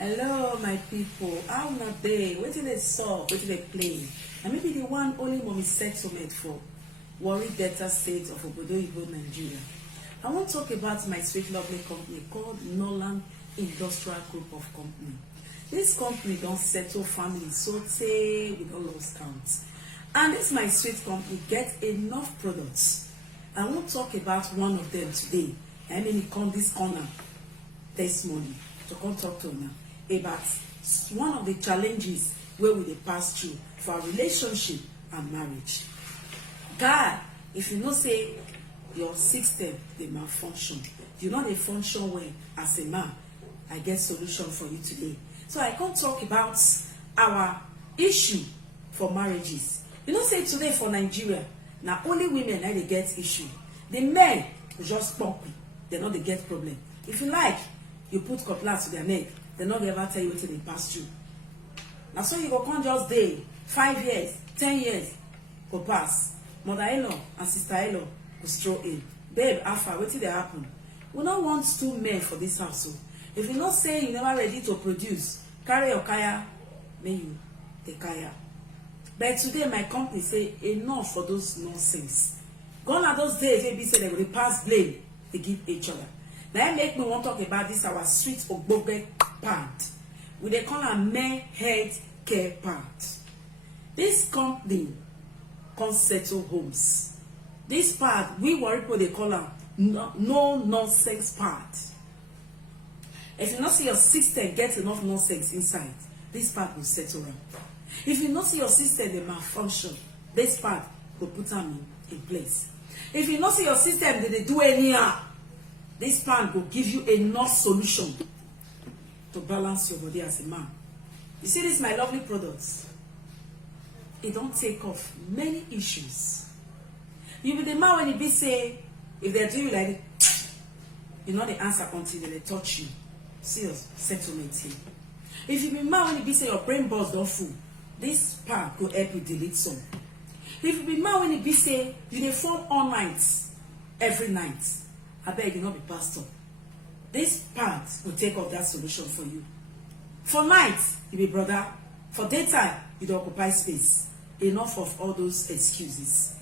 Hello my people, how una dey? Wetin dey sup? Wetin dey play? And maybe the one only mommy settlement for Warri Delta State of Obodo Oyibo, Nigeria. I wan talk about my sweet lovely company called Norland Industrial Group of Company. This company don settle family so tey we don lost count. And this my sweet company get enough products. I wan talk about one of them today. And then e come this corner this morning to come talk to una about one of the challenges wey we dey pass through for our relationship and marriage. Guy, if you know say your system dey malfunction, you no dey function well as a man, I get solution for you today. So I come talk about our issue for marriages. You know say today for Nigeria, na only women na dey get issue. The men go just pump it, they no dey get problem. If you like, you put cutlass to their neck, they no ever tell you wetin dey pass through. Na so you go come just dey 5 years, 10 years go pass. Mother-in-law and sister-in-law go stroll in. Babe, after wetin dey happen? We no want 2 men for this house. So if you know say you never ready to produce, carry your kaya, may you dey kaya. But today my company say enough for those nonsense. Gone are those days wey be say dem go dey pass blame dey give each other. Now make me want to talk about this our sweet ogbonge part. We dey call am men health care part. This company come settle homes. This part we Warri people dey call am no nonsense part. If you not see your system get enough nonsense inside, this part will settle am. If you not see your system dey malfunction, this part will put am in place. If you not see your system dey do anyhow, this part will give you enough solution to balance your body as a man. You see this my lovely products, it don't take off many issues. You be the man when you be say, if they do you like it, you know the answer until they touch you. See your settlement here. If you be man when you be say your brain buzz don't full, this part will help you delete some. If you be man when you be say you dey form all nights every night, I beg you not be pastor. This part will take off that solution for you. For night, you be brother. For daytime, you don't occupy space. Enough of all those excuses.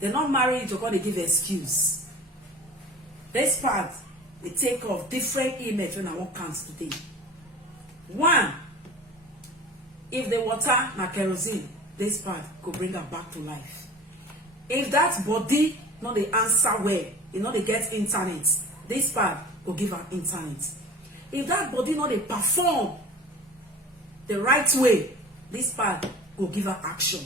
They're not married, you're going to give excuse. This part will take off different image when I want count today. 1, if the water na kerosene, this part could bring her back to life. If that body not the answer well, you know they get internet, this part will give her internet. If that body not they perform the right way, this part will give her action.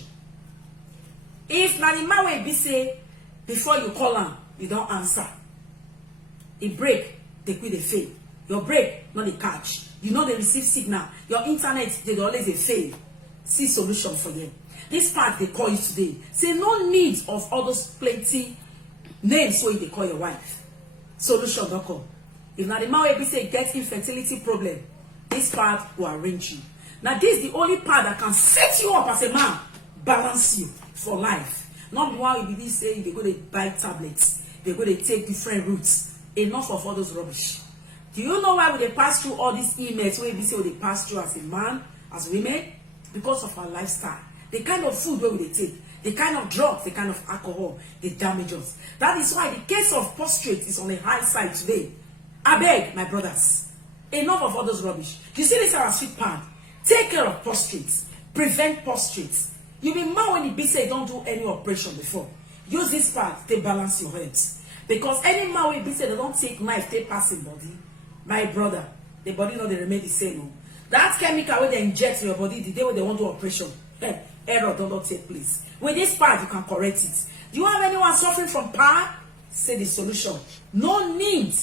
If na the man will be say before you call her, you don't answer. It break, they quit the fail. Your break, not the catch. You know they receive signal. Your internet, they always a fail. See solution for them. This part they call you today. Say no need of all those plenty names where they call your wife. Solution don't come. If now the man will be say get infertility problem, this part will arrange you. Now this is the only part that can set you up as a man, balance you for life. Not why you be saying they go to buy tablets, they go to take different routes. Enough of all those rubbish. Do you know why we they pass through all these emails where we say we they pass through as a man, as women? Because of our lifestyle. The kind of food where we they take, the kind of drugs, the kind of alcohol, they damage us. That is why the case of prostrate is on the high side today. I beg, my brothers, enough of all those rubbish. You see this our sweet part. Take care of prostrates. Prevent prostrates. You be man when you be say don't do any operation before. Use this part to balance your herbs. Because any man when be say they don't take knife, they pass in body. My brother, the body not they remain the same. No? That chemical where they inject in your body the day when they want to do operation, error do not take place. With this part, you can correct it. Do you have anyone suffering from power? Say the solution. No need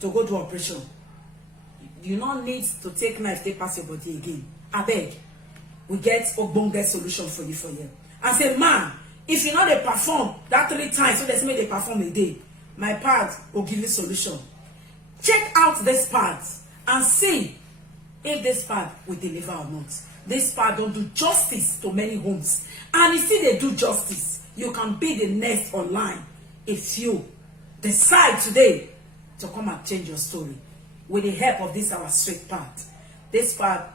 to go to operation. You don't need to take knife, take pass your body again. I beg. We get ogbonge solution for you for you. As a man, if you know they perform that 3 times, so let's make they perform a day, my part will give you solution. Check out this part and see if this part will deliver or not. This part don't do justice to many homes. And if they do justice, you can be the next online if you decide today to come and change your story with the help of this our sweet part. this far